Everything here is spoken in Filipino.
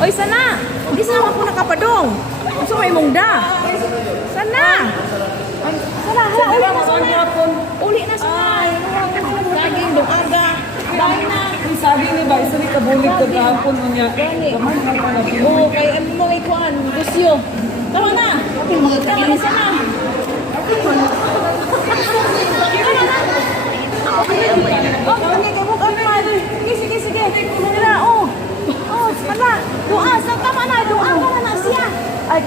Oy, sana. Hindi sana ako nakapadong. Gusto mo imong da. Sana. Ay, sana, hala, uli na sana. Uli na sana. Saging, dumaga. Dahil na. Sabi ni ba, isa rin kabulig ka kahapon mo niya. Oo, kaya ano mo ikuan. Gusyo. Tama na. Tama sana. Sige, sige. Sige na, oh. Oh, sana. Doa, sa tama na. Doa ka na siya. Ay,